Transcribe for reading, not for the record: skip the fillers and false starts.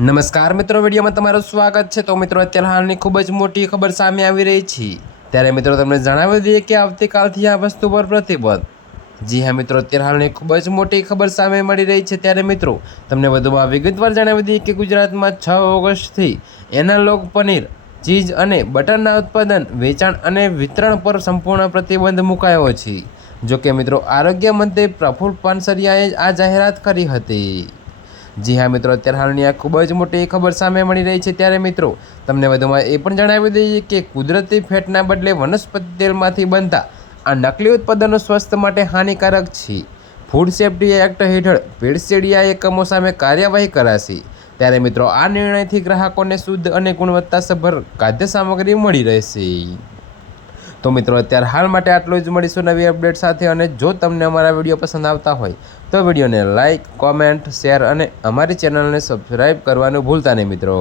નમસ્કાર મિત્રો, વિડીયોમાં તમારું સ્વાગત છે। તો મિત્રો, અત્યારે હાલની ખૂબ જ મોટી ખબર સામે આવી રહી છે। ત્યારે મિત્રો તમને જણાવી દઈએ કે આવતીકાલથી આ વસ્તુ પર પ્રતિબંધ। જી હા મિત્રો, અત્યારે હાલની ખૂબ જ મોટી ખબર સામે મળી રહી છે। ત્યારે મિત્રો તમને વધુમાં વિગતવાર જણાવી દઈએ કે ગુજરાતમાં 6 ઓગસ્ટથી એનાલોગ પનીર, ચીઝ અને બટરના ઉત્પાદન, વેચાણ અને વિતરણ પર સંપૂર્ણ પ્રતિબંધ મુકાયો છે। જોકે મિત્રો, આરોગ્ય મંત્રી પ્રફુલ્લ પાનસરિયાએ આ જાહેરાત કરી હતી। જી હા મિત્રો, અત્યારે હાલની આ ખૂબ જ મોટી ખબર સામે મળી રહી છે। ત્યારે મિત્રો તમને વધુમાં એ પણ જણાવી દઈએ કે કુદરતી ફેટના બદલે વનસ્પતિ તેલમાંથી બનતા આ નકલી ઉત્પાદનો સ્વાસ્થ્ય માટે હાનિકારક છે। ફૂડ સેફ્ટી એક્ટ હેઠળ ભેળસેળિયા એકમો સામે કાર્યવાહી કરાશે। ત્યારે મિત્રો આ નિર્ણયથી ગ્રાહકોને શુદ્ધ અને ગુણવત્તાસભર ખાદ્ય સામગ્રી મળી રહેશે। તો મિત્રો અત્યારે હાલ માટે આટલું જ। મળીશું નવી અપડેટ સાથે। અને જો તમને અમારા વિડીયો પસંદ આવતા હોય તો વિડીયોને લાઇક, કોમેન્ટ, શેર અને અમારી ચેનલને સબસ્ક્રાઈબ કરવાનું ભૂલતા નહીં મિત્રો।